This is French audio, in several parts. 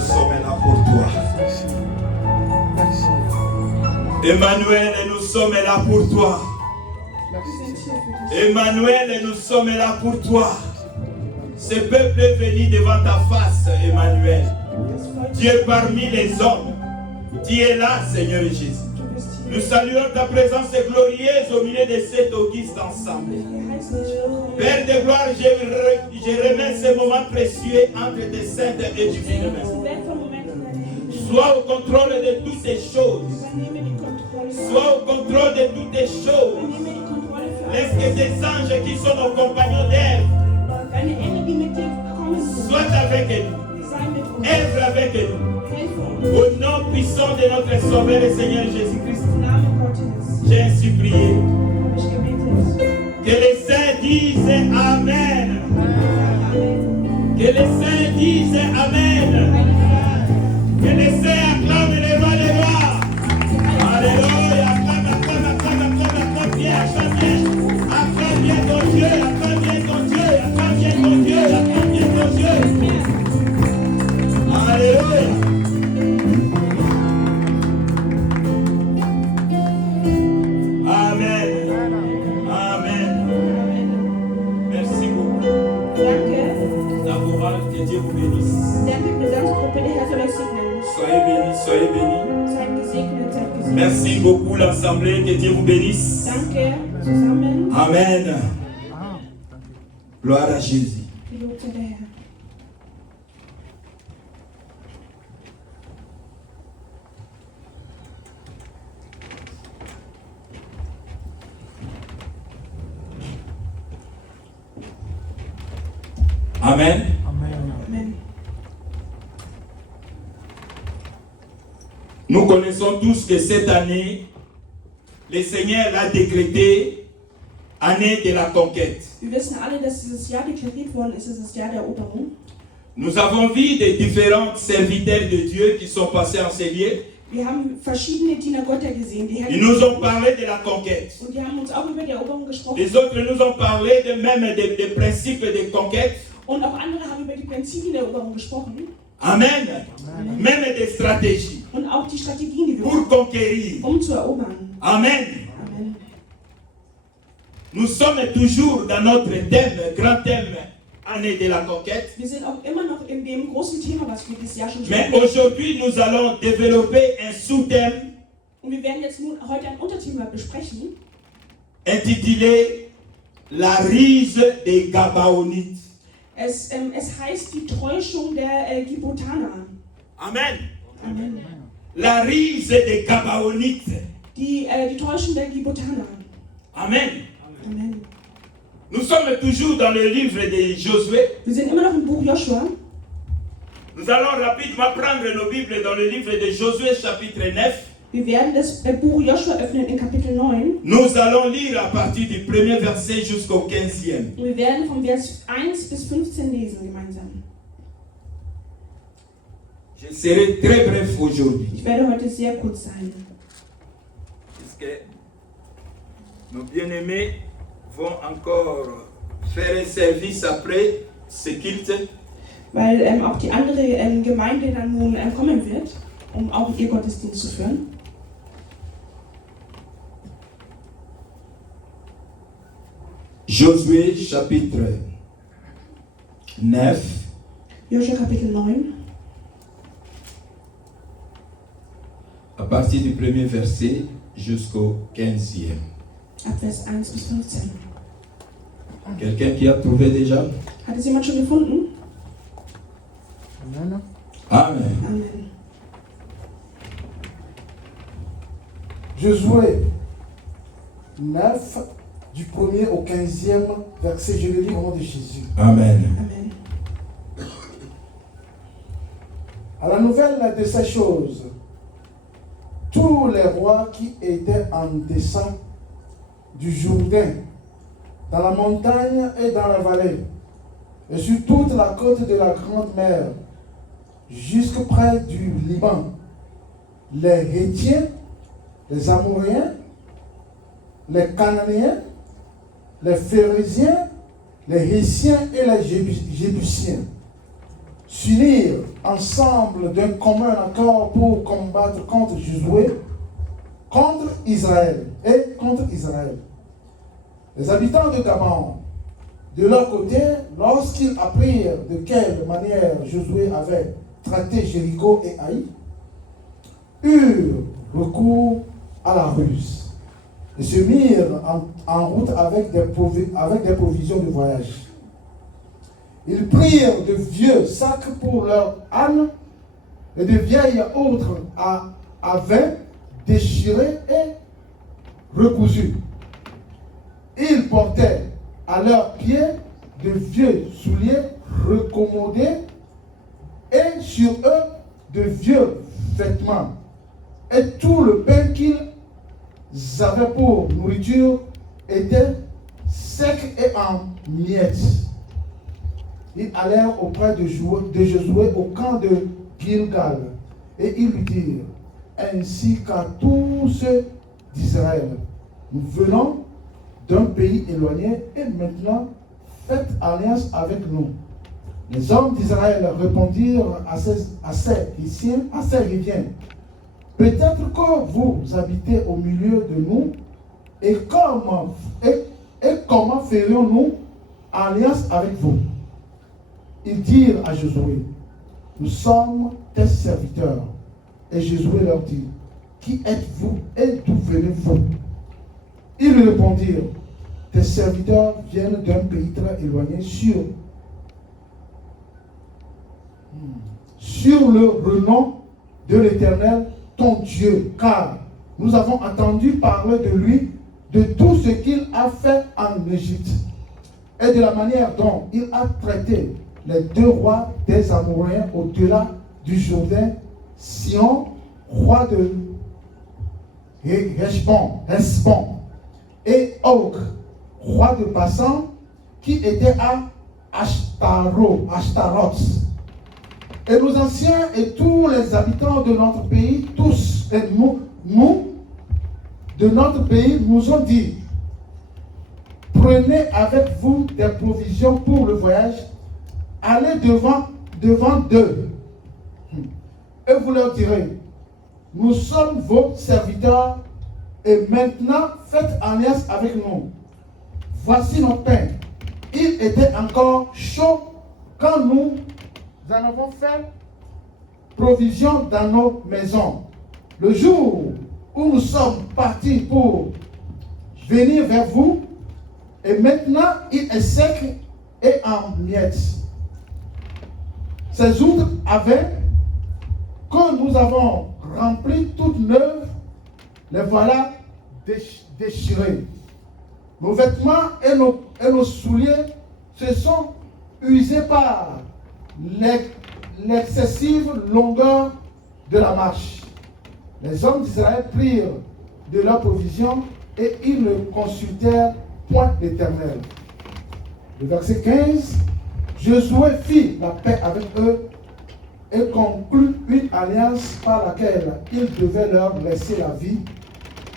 nous sommes là pour toi. Emmanuel, nous sommes là pour toi. Emmanuel, nous sommes là pour toi. Ce peuple est venu devant ta face, Emmanuel. Tu es parmi les hommes. Tu es là, Seigneur Jésus. Nous saluons ta présence glorieuse au milieu de cette auguste ensemble. Père de gloire, je remets ce moment précieux entre tes saintes et divines mains. Sois au contrôle de toutes ces choses. Sois au contrôle de toutes les choses. Laisse que tes anges qui sont nos compagnons d'Ève soient avec nous. Œuvre avec nous. Au nom puissant de notre Sauveur et Seigneur Jésus-Christ, j'ai ainsi prié. Que les saints disent Amen. Que les saints disent Amen. Que les saints acclament les rois des rois. Alléluia. Acclame bien, acclame bien. Acclame bien ton Dieu, acclame bien ton Dieu, acclame bien ton Dieu, acclame bien ton Dieu. Alléluia. Soyez bénis, soyez bénis. Merci beaucoup l'Assemblée, que Dieu vous bénisse. Amen. Gloire à Jésus. Amen. Amen. Nous connaissons tous que cette année, le Seigneur a décrété année de la conquête. Wir wissen alle, dass dieses Jahr deklariert worden ist, das Jahr der Eroberung. Nous avons vu des différents serviteurs de Dieu qui sont passés en ces lieux. Wir haben verschiedene Diener Gottes gesehen, die Ils nous ont parlé de la conquête. Und die haben uns auch über die Eroberung gesprochen. Les autres nous ont parlé même des principes de conquête. Und auch andere haben über die Prinzipien der Eroberung gesprochen. Amen. Même des stratégies. Und auch die Strategien, die wir pour conquérir. Zu erobern. Amen. Amen. Nous sommes toujours dans notre thème, grand thème, année de la conquête. Wir sind auch immer noch in dem großen Thema, was wir dieses Jahr schon Mais sprechen. aujourd'hui, nous allons développer un sous-thème Und wir werden jetzt heute ein Unterthema besprechen, intitulé La ruse des Gabaonites. Es heißt die Täuschung der Gibotaner. Amen. Amen. La ruse des Gabaonites. Die Täuschung der Gibotaner. Amen. Amen. Nous sommes toujours dans le livre de Josué. Wir sind immer noch im Buch Joshua. Nous allons rapidement prendre nos Bibles dans le livre de Josué chapitre 9. Wir werden das Buch Joshua öffnen in Kapitel 9. Nous allons lire à partir du premier verset jusqu'au 15e. Und wir werden vom Vers 1 bis 15 lesen gemeinsam. Je serai très bref aujourd'hui. Ich werde heute sehr kurz sein. Puisque nos bien-aimés vont encore faire un service après ce culte. Weil auch die andere Gemeinde dann nun kommen wird, um auch ihr Gottesdienst zu führen. Josué chapitre 9. Joshua Kapitel 9. À partir du premier verset jusqu'au 15e. Ab Vers 1 bis 15. Quelqu'un qui a trouvé déjà? Hat es jemand schon gefunden? Amen. Amen. Josué 9, du 1er au 15e verset, je le lis au nom de Jésus. Amen. Amen. À la nouvelle de ces choses, tous les rois qui étaient en descente du Jourdain, dans la montagne et dans la vallée, et sur toute la côte de la Grande Mer, jusque près du Liban, les Hétiens, les Amoréens, les Cananéens, les Phérésiens, les Hissiens et les Jébusiens, s'unir ensemble d'un commun accord pour combattre contre Josué, contre Israël. Les habitants de Gabaon, de leur côté, lorsqu'ils apprirent de quelle manière Josué avait traité Jéricho et Haï, eurent recours à la ruse et se mirent en route avec des provisions de voyage. Ils prirent de vieux sacs pour leurs ânes et de vieilles outres à vin déchirées et recousues. Ils portaient à leurs pieds de vieux souliers recommodés et sur eux de vieux vêtements. Et tout le pain qu'ils avaient pour nourriture était sec et en miettes. Ils allèrent auprès de Josué au camp de Gilgal et ils lui dirent, ainsi qu'à tous ceux d'Israël, nous venons d'un pays éloigné et maintenant faites alliance avec nous. Les hommes d'Israël répondirent à ces riviens, peut-être que vous habitez au milieu de nous et comment ferions-nous alliance avec vous? Ils dirent à Josué, nous sommes tes serviteurs. Et Josué leur dit, qui êtes-vous et d'où venez-vous? Ils lui répondirent, tes serviteurs viennent d'un pays très éloigné sur le renom de l'Éternel, ton Dieu, car nous avons entendu parler de lui, de tout ce qu'il a fait en Égypte, et de la manière dont il a traité les deux rois des Amoréens au-delà du Jourdain, Sion, roi de Heshbon, et Og, roi de Bassan, qui était à Ashtaroth. Et nos anciens et tous les habitants de notre pays, tous, et nous, de notre pays, nous ont dit, prenez avec vous des provisions pour le voyage, allez devant d'eux. Et vous leur direz, nous sommes vos serviteurs et maintenant faites alliance avec nous. Voici notre pain. Il était encore chaud quand nous en avons fait provision dans nos maisons. Le jour où nous sommes partis pour venir vers vous, et maintenant il est sec et en miettes. Ces outres avaient, que nous avons remplies toutes neuves, les voilà déchirées. Nos vêtements et nos souliers se sont usés par l'excessive longueur de la marche. Les hommes d'Israël prirent de leurs provisions et ils ne consultèrent point l'Éternel. Le verset 15, Josué fit la paix avec eux et conclut une alliance par laquelle il devait leur laisser la vie,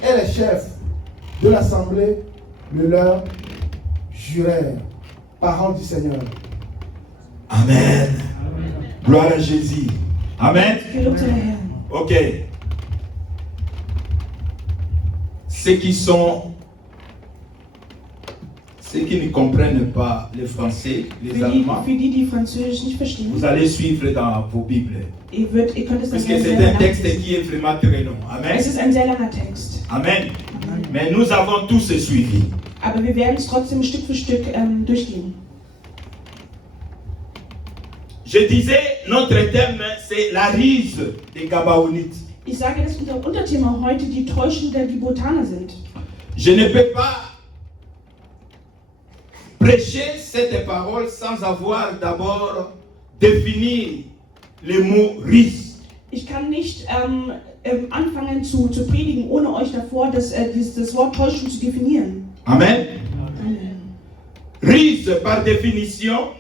et les chefs de l'assemblée le leur jurèrent. Parole du Seigneur. Amen. Gloire à Jésus. Amen. Ok. Ceux qui ne comprennent pas le français, les Allemands, vous allez suivre dans vos Bibles. Parce que c'est un texte qui est vraiment très long. Amen. Es ist ein sehr langer Text. Amen. Mais nous avons tous suivi. Aber wir werden es trotzdem Stück für Stück durchgehen. Je disais, notre thème, c'est la ruse des Gabaonites. Ich sage, dass unser Unterthema heute die Täuschung der Gibotaner sind. Je ne peux pas prêcher cette parole sans avoir d'abord défini le mot ruse. Ich kann nicht anfangen zu predigen, ohne euch davor das Wort Täuschung zu definieren. Amen. Amen. Ruse, par définition,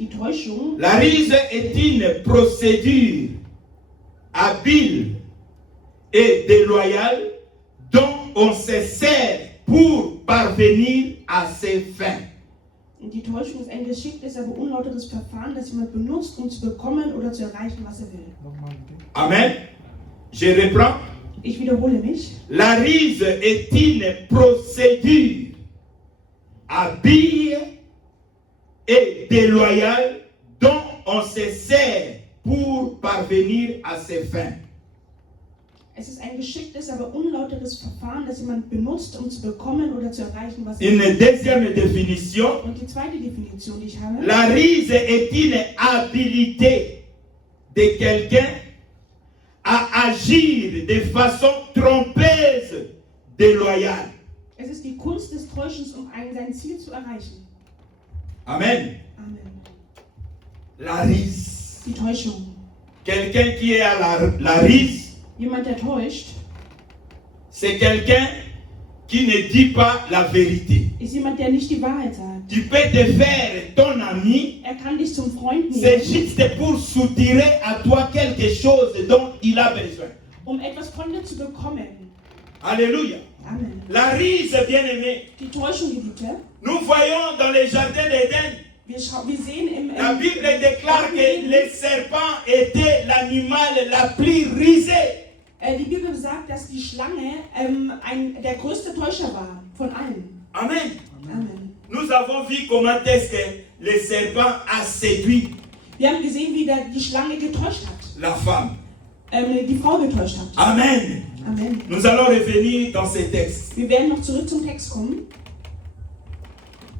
Die Täuschung, la ruse est une procédure habile et déloyale dont on se sert pour parvenir à ses fins. Und die Täuschung ist ein geschicktes, aber unlauteres Verfahren, das jemand benutzt, um zu bekommen oder zu erreichen, was er will. Amen. Je reprends. Ich wiederhole mich. La ruse est une procédure habile et déloyale dont on se sert pour parvenir à ses fins. Es ist ein geschicktes, aber unlauteres Verfahren, das jemand benutzt, um zu bekommen oder zu erreichen, was er will. Une deuxième définition. Und die zweite Definition, die ich habe. La ruse est une habilité de quelqu'un à agir de façon trompeuse, déloyale. Es ist die Kunst des Täuschens, um sein Ziel zu erreichen. Amen. Amen. La ruse. Die Täuschung. Quelqu'un qui est à la ruse, Jemand, der täuscht, c'est quelqu'un qui ne dit pas la vérité. ist jemand, der nicht die Wahrheit sagt. Tu peux te faire ton ami, Er kann dich zum Freund c'est nehmen, juste pour soutirer à toi quelque chose dont il a besoin. um etwas von dir zu bekommen. Alléluia. Amen. La ruse, bien-aimé, Die Täuschung, Geliebte, nous voyons dans le jardin d'Éden, wir sehen im la Bible déclare que le serpent était l'animal la plus rusé. Die Bibel sagt, dass die Schlange der größte Täuscher war von allen. Amen. Amen. Nous avons vu comment est-ce que le serpent a séduit Wir haben gesehen, wie die Schlange getäuscht hat. la femme. Die Frau getäuscht hat. Amen. Amen. Nous allons revenir dans ces textes. Wir werden noch zurück zum Text kommen.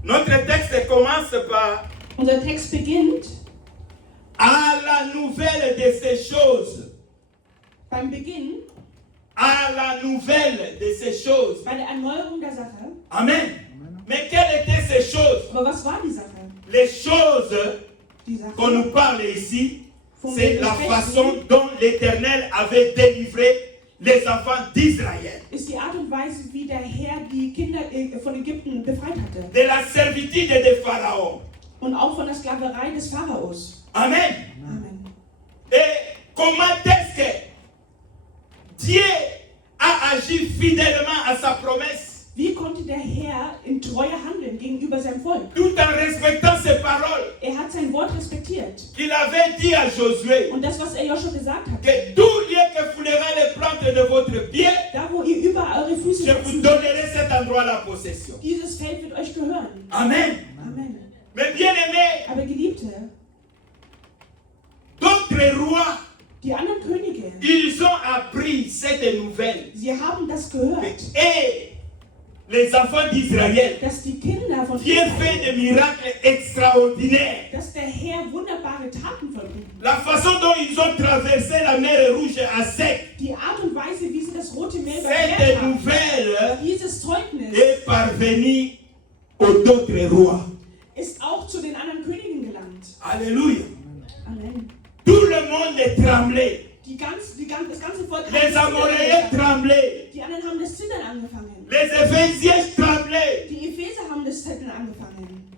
Notre texte commence par Unser Text beginnt à la nouvelle de ces choses. beim Beginn, À la nouvelle de ces choses. bei der Erneuerung der Sache. Amen. Mais quelles étaient ces choses? Aber was war die Sache? Les choses Die Sache, qu'on nous parle ici, von c'est der la wir façon sprechen, dont l'Éternel avait délivré les enfants d'Israël ist die Art und Weise, wie der Herr die Kinder von Ägypten befreit hatte. de la servitude de Pharaon. Und auch von der Sklaverei des Pharaos. Amen. Amen. Et comment est-ce que Dieu a agi fidèlement à sa promesse, Wie konnte der Herr in Treue handeln gegenüber seinem Volk? tout en respectant ses paroles Er hat sein Wort respektiert. qu'il avait dit à Josué, Und das, was er Joshua gesagt hat, que tout lieu que foulera les plantes de votre pied, da wo ihr überall eure Füße je vous setzen, donnerai cet endroit la possession. dieses Feld wird euch gehören. Amen. Amen. Mais bien aimé, Aber Geliebte, d'autres rois, die anderen Könige, ils ont appris cette nouvelle. sie haben das gehört, Et les enfants d'Israël, dass die Kinder von Dieu fait Israel, des miracles extraordinaires. dass der Herr wunderbare Taten vollbringt. La façon dont ils ont traversé la mer Rouge à sec, Die Art und Weise, wie sie das Rote Meer cette überquert haben, nouvelle dieses Zeugnis est parvenue aux autres rois. ist auch zu den anderen Königen gelangt. Alléluia. Amen. Tout le monde tremblait. Das ganze Volk hat Les das Amoréens Zittern angefangen. tremblaient. Die anderen haben das Zittern angefangen. Les Éphésiens tremblaient. Die Epheser haben das Zittern angefangen.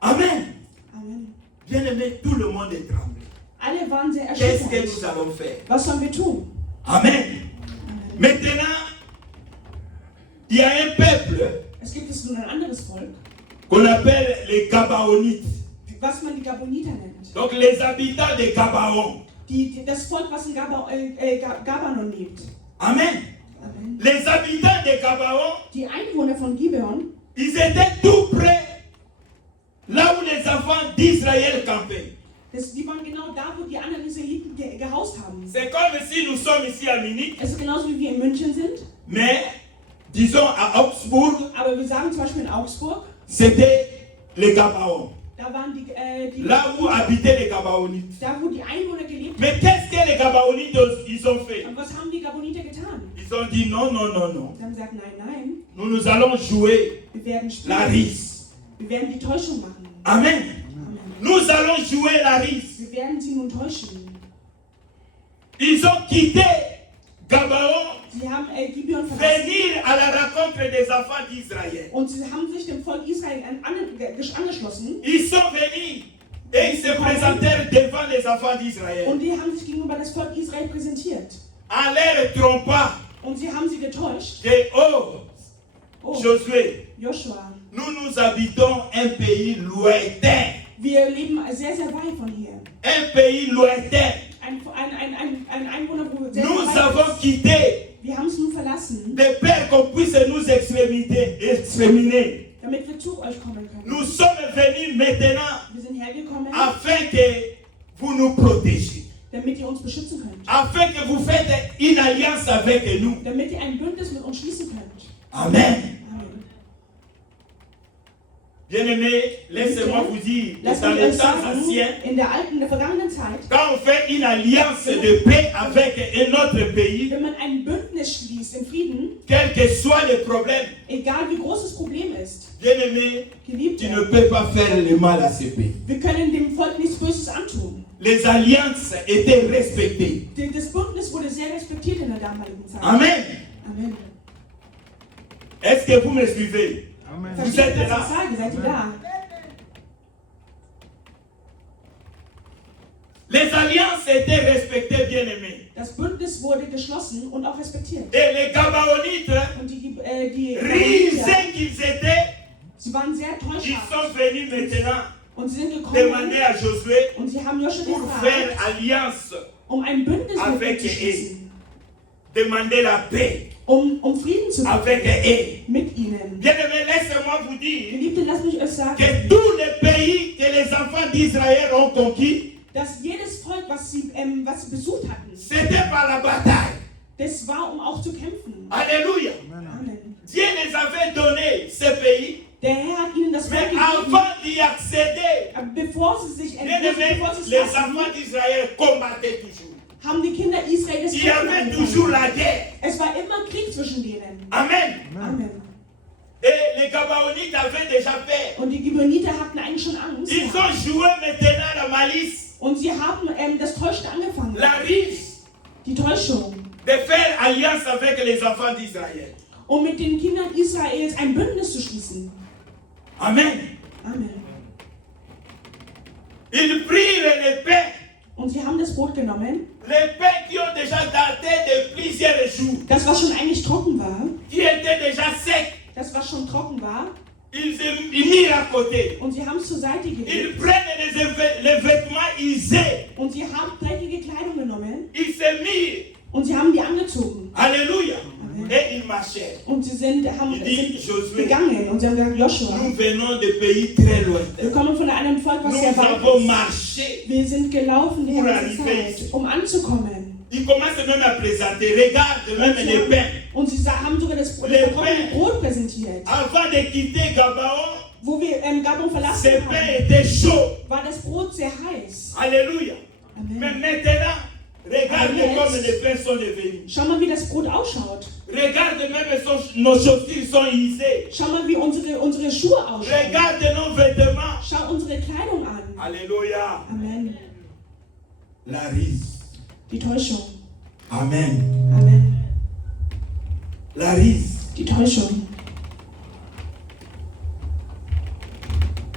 Amen. Amen. Bien aimé, tout le monde est tremblé. Alle waren sehr Qu'est-ce que erschüttert. nous allons faire? Was sollen wir tun? Amen. Amen. Maintenant, il y a un peuple Es gibt nun ein anderes Volk, qu'on appelle les Gabaonites. was man die Gaboniter nennt. Donc les habitants de Gabaon. Das Volk, was in Gabanon lebt. Amen. Amen. Les habitants de Gabaon, Die Einwohner von Gibeon, ils étaient tout près là où les enfants d'Israël campaient. die waren genau da, wo die anderen Israeliten gehaust haben. C'est comme si nous sommes ici à Munich, Es ist genauso wie wir in München sind, mais disons à Augsbourg, aber wir sagen zum Beispiel in Augsburg, c'était les Gabaons. da waren die Là où habitaient les Gabaonites. da, wo die Einwohner gelebt haben. Mais qu'est-ce que les Gabaonites ils ont fait? Und was haben die Gaboniter getan? Ils ont dit non, non, non, non. Sie haben gesagt, nein, Nous allons jouer wir werden la spielen. rise. Wir werden die Täuschung machen. Amen. Amen. Nous allons jouer la rise. Wir werden sie nun täuschen. Ils ont quitté Gabaon, Sie haben Gibeon verlassen venir à la rencontre des enfants d'Israël. und sie haben sich dem Volk Israel angeschlossen Ils sont venus et ils se présentèrent devant les enfants d'Israël. und die haben sich gegenüber das Volk Israel präsentiert. En les trompant Und sie haben sie getäuscht. que, oh, Oh, Josué, Joshua, nous habitons un pays lointain. wir leben sehr, sehr weit von hier. Un pays lointain. Ein Einwohner, wo sehr, sehr Nous weit avons ist. quitté Wir haben es nun verlassen, de peur qu'on puisse nous exterminer. damit wir zu euch kommen können. Nous sommes venus maintenant Wir sind hergekommen, afin que vous nous protégiez. damit ihr uns beschützen könnt. Afin que vous faites une alliance avec nous. Damit ihr ein Bündnis mit uns schließen könnt. Amen. Amen. Bien-aimés, laissez-moi vous dire que Lasst dans mich les euch temps sagen, anciens, in der vergangenen Zeit, quand on fait une alliance de paix avec un autre pays, wenn man ein Bündnis schließt in Frieden, quel que soit le problème, egal wie groß das Problem ist, bien-aimé, tu ne Geliebte, peux pas faire le mal à ce pays. wir können dem Volk nichts Böses antun. Les alliances étaient respectées. Das Bündnis wurde sehr respektiert in der damaligen Zeit. Amen. Amen. Est-ce que vous me suivez? Vous Versteht êtes ihr, was là? ich sage? Seid ihr da? Les alliances étaient respectées, bien-aimés. Das Bündnis wurde geschlossen und auch respektiert. Et les Gabaonites, Und die risés qu'ils étaient, sie waren sehr ils täuschhaft. sont venus maintenant Und sie sind gekommen demander à Josué und sie haben Joshua pour faire gefragt, alliance, um ein Bündnis mit avec ihm zu schließen. demander la paix Um Frieden zu avec machen eux. mit ihnen. Bien-aimés, laissez-moi vous dire Geliebte, lasst mich euch sagen, que tous les pays que les enfants d'Israël ont conquis, dass jedes Volk, was sie besucht hatten, c'était par la bataille. das war, um auch zu kämpfen. Alléluia. Amen. Dieu les avait donné ce pays, Der Herr hat ihnen das Volk mais gegeben, avant d'y accéder, bevor sie sich bien-aimés, bevor sie es les lassen, enfants d'Israël combattaient toujours. haben die Kinder Israel das Il y avait toujours la guerre. Es war immer Krieg zwischen denen. Amen. Amen. Et les Gabaonites avaient déjà peur. Und die Gibeoniter hatten eigentlich schon Angst. Ils ont joué maintenant la malice, Und sie haben das Täuschen angefangen. la ruse, Die Täuschung. de faire alliance avec les enfants d'Israël. Um mit den Kindern Israels ein Bündnis zu schließen. Amen. Amen. Ils prirent les pains, Und sie haben das Brot genommen, les pains qui ont déjà daté de plusieurs jours, das was schon eigentlich trocken war, qui étaient déjà secs. das was schon trocken war, Ils mirent à côté. und sie haben es zur Seite Ils gelegt. prennent les vêtements usés. Und sie haben dreckige Kleidung genommen Ils se mirent. und sie haben die angezogen. Alléluia. Amen. Et ils marchaient. Und sie haben Il dit, sind Josué, gegangen und sie haben gesagt, Joshua, nous venons de pays très wir lointains. kommen von einem Volk, was sehr Nous weit avons ist. marché. Wir sind gelaufen die Pour ganze arriver Zeit, ici. um anzukommen. Ils commencent même à présenter. Regarde même les pains. Und sie haben sogar das Les vertrocknete pains. Brot präsentiert. Avant de quitter Gabaon, Wo wir Gabon verlassen ces haben, pains étaient chauds. war das Brot sehr heiß. Alléluia. Mais Amen. maintenant, regarde Amen. comme les pains sont devenus. Schau mal, wie das Brot ausschaut. Regarde même nos chaussures sont usées. Schau mal, wie unsere Schuhe ausschauen. Regarde nos vêtements. Schau unsere Kleidung an. Alléluia. Amen. La ruse. Die Täuschung. Amen. Amen. La ruse. Die Täuschung.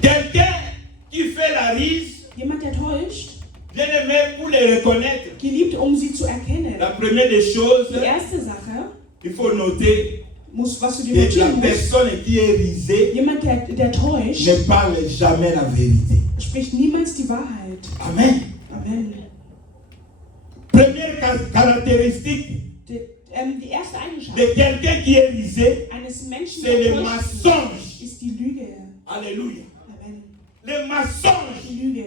Quelqu'un qui fait la ruse, Jemand, der täuscht, bien aimé pour les reconnaître. geliebt, um sie zu erkennen. La première des choses, Die erste Sache, il faut noter was du dir que la notieren musst, personne qui est risée jemand, der täuscht, ne parle jamais la vérité. spricht niemals die Wahrheit. Amen. Amen. Première caractéristique Die erste Eigenschaft de quelqu'un qui est risé, eines Menschen, c'est der le täuscht, mensonge. ist die Lüge. Alléluia. Amen. Le mensonge. Die Lüge.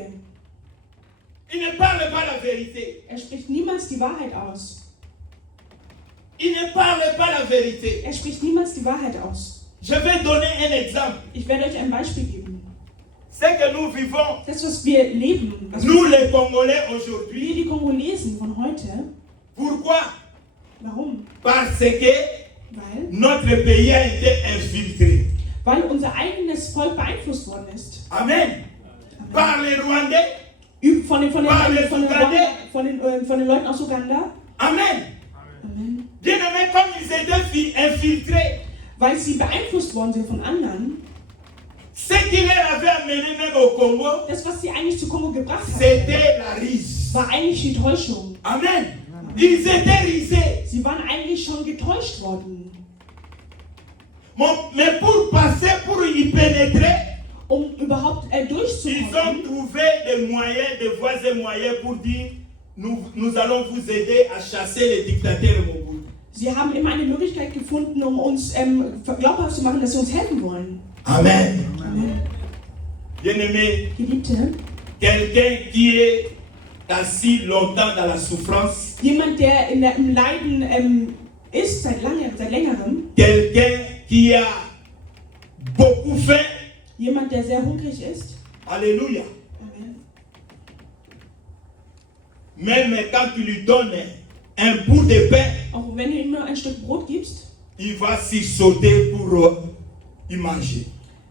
Il ne parle pas la vérité. Spricht niemals die Wahrheit aus. Il ne parle pas la vérité. Spricht niemals die Wahrheit aus. Je vais donner un exemple. Ich werde euch ein Beispiel geben. Ce que nous vivons, Das, was wir leben, nous les Congolais wir aujourd'hui, die Kongolesen von heute, pourquoi? warum? Parce que Weil notre pays a été infiltré. unser eigenes Volk beeinflusst worden ist. Amen. Par les Rwandais. Von den Leuten aus Uganda. Amen. Amen. Bien-aimés, comme ils étaient infiltrés, Weil sie beeinflusst worden sind von anderen. ce qui leur avait amené même au Congo, Das, was sie eigentlich zu Kongo gebracht haben, c'était la ruse. war eigentlich die Täuschung. Amen. Ils étaient risés. Sie waren eigentlich schon getäuscht worden. Mais pour passer, pour y pénétrer, überhaupt ils ont durchzukommen, trouvé des moyens, des voies et moyens pour dire nous allons vous aider à chasser les dictateurs Mobutu. sie haben immer eine Möglichkeit gefunden, um uns glaubhaft zu machen, dass sie uns helfen wollen. Amen. Amen. Bien-aimé, Geliebte, quelqu'un qui est assis longtemps dans la souffrance, jemand, der im Leiden ist seit längerem, quelqu'un qui a beaucoup faim, jemand, der sehr hungrig ist, alléluia. Amen. Même quand tu lui donnes un bout de pain, Auch wenn du ihm nur ein Stück Brot gibst, il va s'y sauter pour y manger.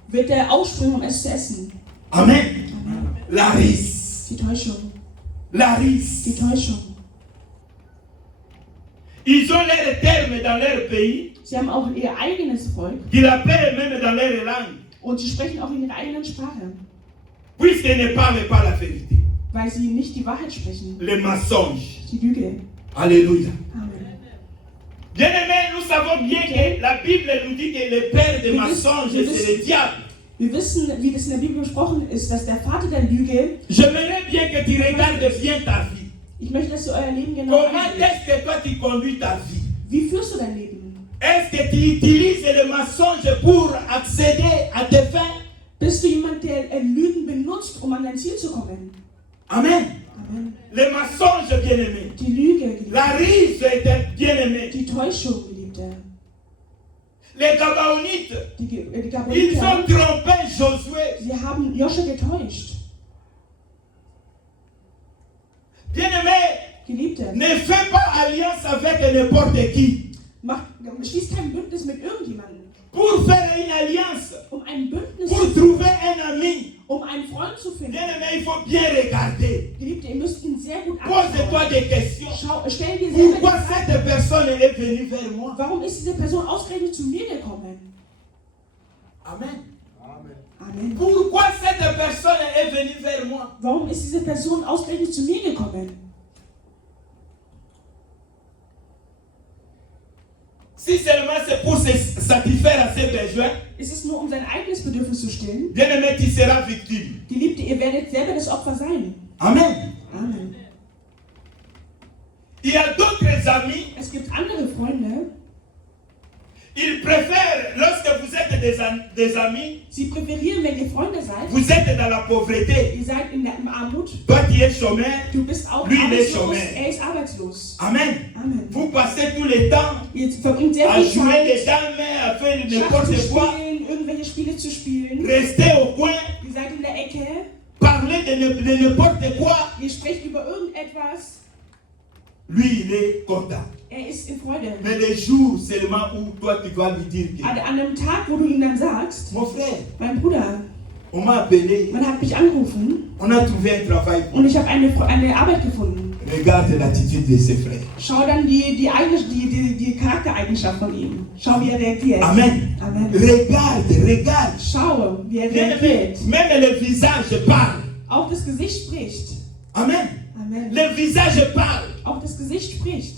wird er aufspringen, um es zu essen. Amen. Amen. La rice. Die Täuschung. La Die rice. Täuschung. Ils ont leurs termes dans leur pays, Sie haben auch ihr eigenes Volk qu'ils appellent même dans leur langue, und sie sprechen auch in ihrer eigenen Sprache, puisqu'ils ne parlent pas la vérité. weil sie nicht die Wahrheit sprechen, Le mensonge. die Lüge. Alléluia. Amen. Bien-aimés, nous savons bien que la Bible nous dit que le père des mensonges, c'est le diable. Wir wissen, wie das in der Bibel gesprochen ist, dass der Vater der Lüge, J'aimerais bien que tu regardes bien ta vie. ich möchte, dass du euer Leben genau Comment ansehst. est-ce que toi tu conduis ta vie? Wie führst du dein Leben? Est-ce que tu utilises le mensonge pour accéder à tes fins? Bist du jemand, der Lügen benutzt, um an dein Ziel zu kommen? Amen. Amen. Le mensonge, bien-aimé. Die Lüge, Geliebte. La riche était bien-aimé. Die Täuschung, Geliebte. Les Gabaonites, Die ils Gaboniter, ont trompé Josué. sie haben Joscha getäuscht. Bien-aimé, Geliebte, ne fais pas alliance avec n'importe qui. schließ kein Bündnis mit irgendjemandem. Pour faire une alliance, Um ein Bündnis pour zu trouver un ami, um einen Freund zu finden. bien-aimé, il faut bien regarder. Geliebte, ihr müsst ihn sehr gut Pose-toi anschauen. des questions. Stell dir selber Pourquoi die Frage, cette personne est venue vers moi? warum ist diese Person ausgerechnet zu mir gekommen? Amen. Amen. Pourquoi cette personne est venue vers moi? Warum ist diese Person ausgerechnet zu mir gekommen? Si seulement c'est pour se satisfaire à ses besoins, Ist es nur, um sein eigenes Bedürfnis zu stillen? bien-aimé, tu seras victime. Geliebte, ihr werdet selber das Opfer sein. Amen. Amen. Il y a d'autres amis, Es gibt andere Freunde, ils préfèrent, lorsque vous êtes des amis, sie präferieren, wenn ihr Freunde seid, vous êtes dans la pauvreté. ihr seid in Armut, Toi, tu es chômeur. du bist auch Lui, il est arbeitslos, chômeur. er ist arbeitslos. Amen. Amen. Vous passez tout le temps Ihr verbringt sehr à viel jouer les Zeit, dames, à faire Schach zu n'importe quoi. spielen, irgendwelche Spiele zu spielen. Restez au coin, Ihr seid in der Ecke, parler de n'importe quoi. ihr sprecht über irgendetwas. Lui, il est content. Er ist in Freude. Mais les jours seulement où toi, tu vas lui dire que, An einem Tag, wo du ihm dann sagst, mon frère, mein Bruder, on m'a appelé, man hat mich angerufen on a trouvé un travail. und ich habe eine Arbeit gefunden. Regarde l'attitude de ses frères. Schau dann die Charaktereigenschaft von ihm. Schau, wie er reagiert. Amen. Amen. Regarde. Schau, wie er Bien-aimé, reagiert. même le visage parle. Auch das Gesicht spricht. Amen. Amen. Le visage parle. Auch das Gesicht spricht.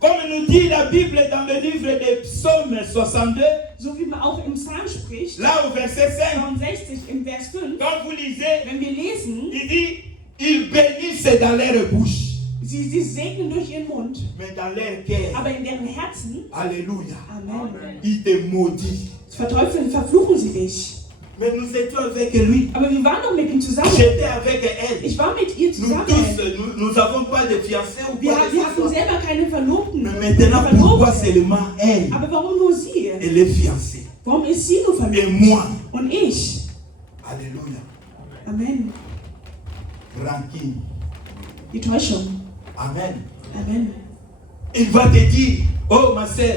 Comme nous dit la Bible dans le livre des Psaumes 62, So wie man auch im Psalm spricht, là au verset 5, Psalm 60 im Vers 5, quand vous lisez, wenn wir lesen, il dit, ils bénissent dans leur bouche, sie segnen durch ihren Mund, mais dans leur cœur, aber in deren Herzen, alléluia, Amen, ils te maudissent. verteufeln, verfluchen sie dich. Mais nous étions avec lui. Aber wir waren doch mit ihm zusammen. J'étais avec elle. Ich war mit ihr Nous zusammen. tous, nous n'avons pas de fiancés ou Wir quoi que ce hatten soit. selber keine Verlobten. Mais maintenant, keine pourquoi Verlobten. seulement elle, Aber warum nur sie? elle est fiancée? Warum ist sie nur Et verlobt? moi, Und ich? alléluia, Amen. tranquille, Die Täuschung. amen. Amen. Il va te dire, oh ma sœur,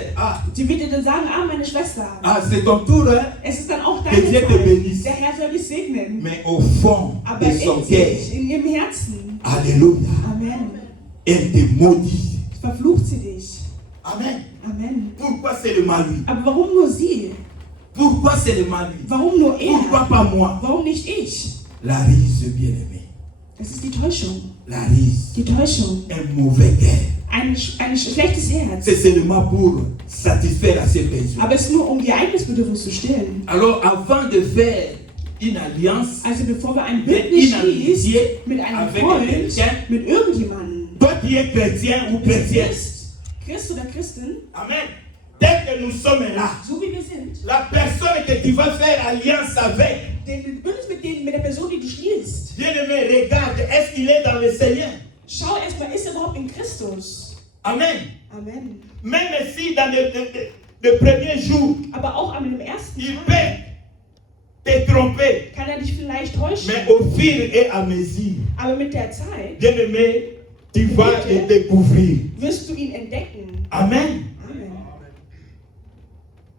Sie wird dir dann sagen, meine Schwester, c'est ton tour, hein? es ist dann auch Que deine Dieu te Zeit. bénisse. Der Herr soll dich segnen. Mais au fond Aber de son in cœur, sich, in ihrem Herzen, alléluia, Amen, elle te maudit. verflucht sie dich. Amen. Amen. Pourquoi seulement lui? Aber warum nur sie? Pourquoi seulement lui? Warum nur Pourquoi er? pas moi? Warum nicht ich? La riche bien-aimée. Das ist die Täuschung. La riche, Die Täuschung. un mauvais cœur. ein schlechtes Herz. C'est seulement pour satisfaire à ses besoins. Aber es ist nur, um ihr eigenes Bedürfnis zu stillen. Alors, avant de faire une alliance, Also bevor wir ein mais Bündnis une amitié schließen mit einem avec Freund, quelqu'un, mit irgendjemandem, toi qui es chrétien ou chrétienne, Christ oder Christin, amen. Tel que nous sommes là, so wie wir sind, la personne que tu vas faire alliance avec, den Bündnis mit der Person, die du schließt, bien-aimé, regarde, est-ce qu'il est dans le Seigneur? schau erstmal, ist er überhaupt in Christus? Amen. Amen. Même si dans le premier jour, Aber auch an dem ersten il Tag peut te tromper, kann er dich vielleicht täuschen. mais au fur et à mesure, Aber mit der Zeit bien-aimé, tu vas le découvrir. wirst du ihn entdecken. Amen. Amen.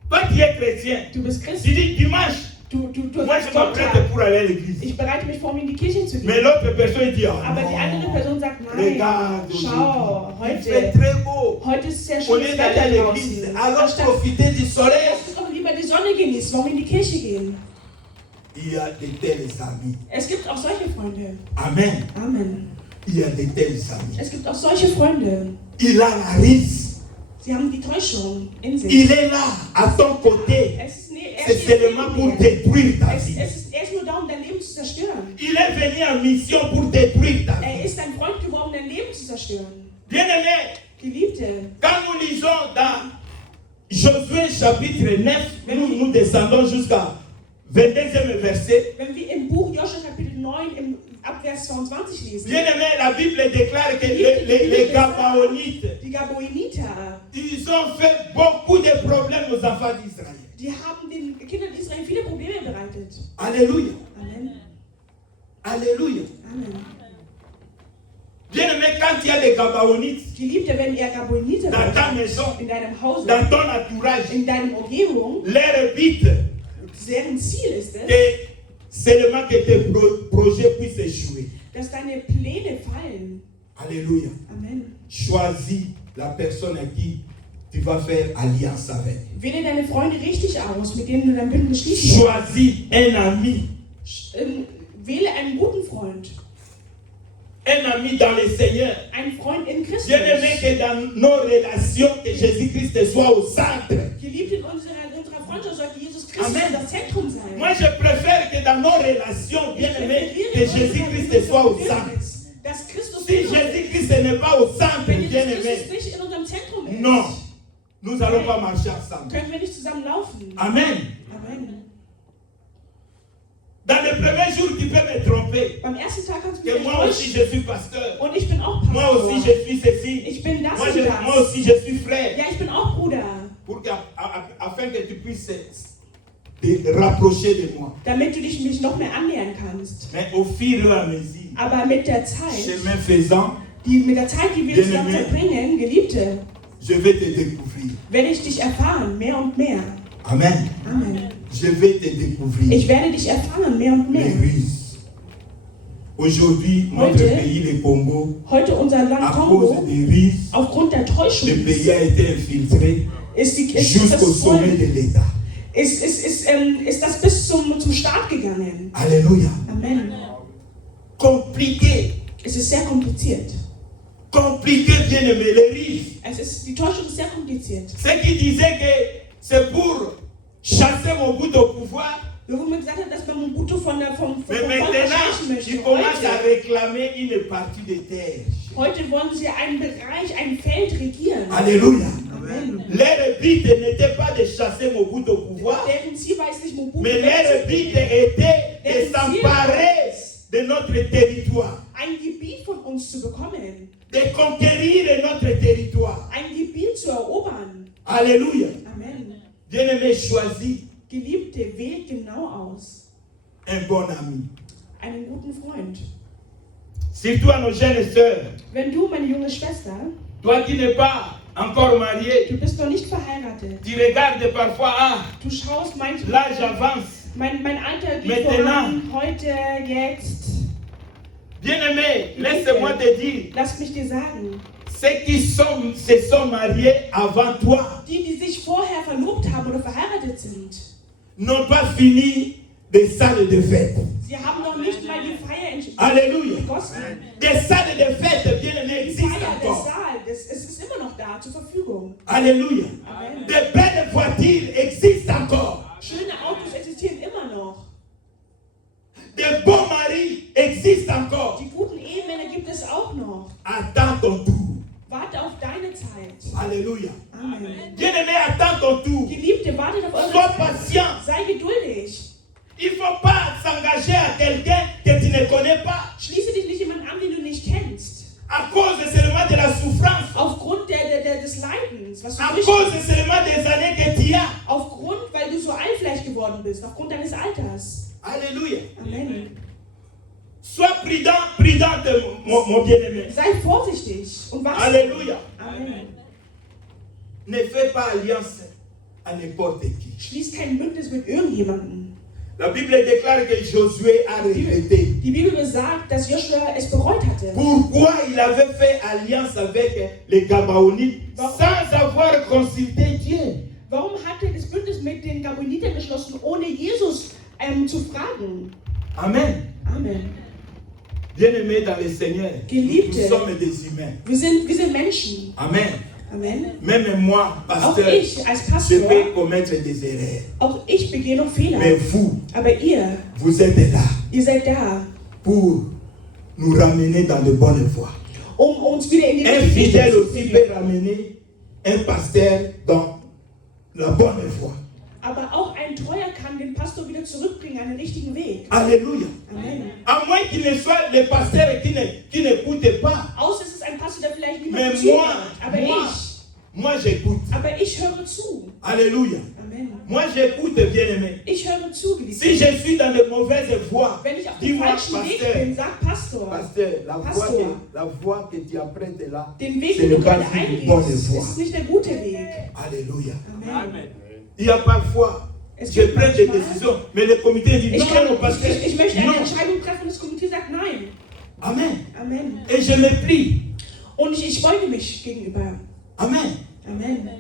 Toi qui es chrétien, Du bist tu Christ. dis dimanche, Du moi je m'apprête pour aller à l'église. Ich bereite mich vor, um in die Kirche zu Mais gehen. l'autre personne dit, oh, Aber die andere non, Person sagt, nein, regarde, schau, il fait heute très beau. ist es sehr On schönes est allé à Wetter l'église, draußen. alors Anstatt, profitez du soleil. lass uns doch lieber die Sonne genießen, warum in die Kirche gehen. Il y a de tels amis. Es gibt auch solche Freunde. Amen. Amen. Il y a de tels amis. Es gibt auch solche Freunde. Il a la risque. Sie haben die Täuschung in sich. Il est là, à ton côté. C'est seulement pour détruire ta vie. Er ist nur da, um dein Leben zu zerstören. Il est venu en mission pour détruire ta Er vie. ist ein Freund geworden, dein Leben zu zerstören. Bien-aimé, Geliebte, quand nous lisons dans Josué chapitre 9, nous descendons jusqu'à 22e verset. wenn wir im Buch Josua Kapitel 9 im Abvers 22 lesen, Bien-aimé, la Bible déclare que les Gabaonites, die Gabaoniter, ils ont fait beaucoup de problèmes aux enfants d'Israël. die haben den Kindern Israel viele Probleme bereitet. Alléluia. Amen. Alléluia. Amen. Bien-aimé, quand il y a des Gabaonites Geliebte, wenn ihr Gabaoniter dans ta seid, maison, in deinem Hause, dans ton entourage, in deiner Umgebung, leur but, deren Ziel ist es, que seulement que tes projets puissent échouer. dass deine Pläne fallen. Alléluia. Amen. Choisis la personne à qui tu vas faire alliance avec. Wähle deine Freunde richtig aus, mit denen du dein Bündnis schließen kannst. Choisis un ami. Wähle einen guten Freund. Un ami dans le Seigneur. Ein Freund in Christus. Bien-aimé, que dans nos relations, que Jésus-Christ soit au centre. Geliebt in unserer Freundschaft sollte Jesus Christus Amen. das Zentrum sein. Moi, je préfère que dans nos relations, bien-aimé, que Jésus-Christ soit au centre. Dass Christus Si Jésus-Christ n'est pas au centre, wenn Jesus bien-aimé, Christus nicht in unserem Zentrum ist, non, nous n'allons pas marcher ensemble. können wir nicht zusammen laufen. Amen. Amen. Dans le premier jour, tu peux me tromper. Beim ersten Tag kannst du mich Que moi aussi, enttäuschen. je suis pasteur. Und ich bin auch Moi Pastor. aussi, je suis ceci. Ich bin das Moi, und das. moi aussi, je suis frère. Ja, ich bin auch Bruder. Afin que tu puisses te rapprocher de moi. Damit du dich mich noch mehr annähern kannst. Mais au fur et à mesure, Aber mit der Zeit, chemin faisant, mit der Zeit, die wir zusammen Bien-aimé. verbringen, Geliebte, je vais te découvrir. werde ich dich erfahren, mehr und mehr. Amen. Amen. Je vais te découvrir. Ich werde dich erfahren, mehr und Les mehr. ruses. Aujourd'hui, notre Heute- pays, le Congo, Heute unser Land à cause Kongo, des ruses, aufgrund der Täuschung, le pays a été infiltré ist jusqu'au das sommet Volk, de l'État. ist das bis zum Staat gegangen. Alléluia. Amen. Compliqué. Es ist sehr kompliziert. Compliqué, bien aimé, les ruses. Die Täuschung ist sehr kompliziert. Ceux qui disaient que c'est pour chasser Mobutu au pouvoir, Wo man gesagt hat, dass man Mobutu vom mais Volk maintenant, erreichen möchte. ils commencent à Heute, réclamer une partie des terres. heute wollen sie einen Bereich, ein Feld regieren. Alléluia. Amen. Leur but n'était pas de chasser Mobutu au pouvoir, Deren Ziel war es nicht, Mobutu mais leur but était de s'emparer de notre territoire, ein Gebiet von uns zu bekommen. de conquérir notre territoire. Ein Gebiet zu erobern. Alléluia. Amen. Bien-aimé, choisis Geliebte, wählt genau aus. un bon ami. Einen guten Freund. Surtout à nos jeunes sœurs, Wenn du, meine junge Schwester, toi qui n'es pas encore marié, du bist noch nicht verheiratet, tu regardes parfois, ah, du schaust manchmal, l'âge avance. mein Alter geht Maintenant. voran, heute, jetzt. Bien-aimé, laisse-moi te dire, Lass mich dir sagen, ceux qui se sont mariés avant toi die sich vorher verlobt haben oder verheiratet sind, n'ont pas fini des salles de fête. sie haben noch nicht mal die Feier Alléluia. gegossen. Des salles de fête, bien-aimé, Die existent Feier, der encore. Saal, es ist da zur Verfügung. Alléluia. Amen. De belles voitures existent encore. Schöne Autos existieren immer noch. De bons maris existent encore. Die guten Ehemänner gibt es auch noch. Attends ton tour. Warte auf deine Zeit. Alléluia. Amen. Bien-aimé, attends ton tour. Geliebte, wartet auf eure Sois Zeit. patient. Sei geduldig. Il ne faut pas s'engager à quelqu'un que tu ne connais pas Schließe dich nicht jemanden an, den du nicht kennst. à cause seulement de la souffrance, Aufgrund des Leidens, was du à durchmachst. cause seulement des années que tu as. Aufgrund, weil du so eifleisch geworden bist. Aufgrund deines Alters. Alléluia. Amen. Sois prudente, mon bien-aimé. Sei vorsichtig und wachsam. Alléluia. Amen. Ne fais pas alliance à n'importe qui. Schließ kein Bündnis mit irgendjemandem. La Bible déclare que Josué a regretté. Die Bibel besagt, dass Joshua es bereut hatte. Pourquoi il avait fait alliance avec les Gabaonites sans avoir consulté Dieu? Warum hat er das Bündnis mit den Gabonitern geschlossen, ohne Jesus zu fragen? Amen. Amen. Bien-aimés dans le Seigneur, Geliebte. nous sommes des humains. Wir sind Menschen. Amen. Amen. Même moi, Auch pasteur, ich als je Pastor, peux commettre des erreurs. auch ich begehe noch Mais Fehler. vous, Aber vous êtes là ihr seid da, pour nous ramener dans de bonnes voies. uns wieder in die Un richtige fidèle Richtung zu aussi führen. peut ramener un pasteur dans la bonne voie. Aber auch ein Treuer kann den Pastor wieder zurückbringen an den richtigen Weg. Alléluia. Amen. À moins qu'il ne soit le pasteur qui n'écoute pas. Außer es ist ein Pastor, der vielleicht niemand Mais zuhört. moi j'écoute. Aber ich höre zu. Alléluia. Amen. Moi j'écoute, bien-aimé. Ich höre zu, geliebte. Si je suis dans de mauvaises voies, Wenn ich auf dem dis-moi, falschen Weg pasteur, bin, sag Pastor, pasteur, Pastor. la voie que tu apprêtes là, den Weg, ce den n'est du pas gerade une bonne eingehst, voie. ist nicht der gute Weg. Alléluia. Amen. Il y a parfois, Es je gibt prends des manchmal- décisions, mais le comité dit non, pasteur, Ich möchte eine non. Entscheidung treffen und das Komitee sagt nein. Amen. Amen. Et je me prie. Und ich beuge mich gegenüber. Amen. Amen.